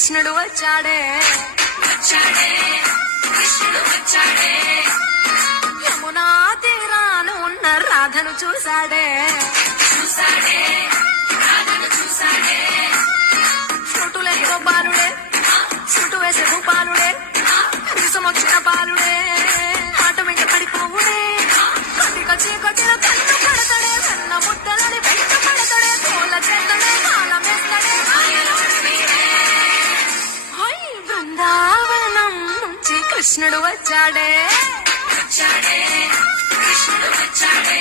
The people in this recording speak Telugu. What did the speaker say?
కృష్ణుడు వచ్చాడే యమునా తీరాను ఉన్న రాధను చూశాడే ఫ్రూటులే బాలుడే ఫ్రూటు వేసే భూపాలుడే విషమొచ్చిన బాలుడే ఆట వెంట పడిపోవుడే కటిక చీకటిలో కన్ను పడతాడే సన్న ముద్దలని వెంట పడతాడే తోల చేతడే కాలం వేస్తాడే బృందావనం నుంచి కృష్ణుడు వచ్చాడే కృష్ణుడు వచ్చాడే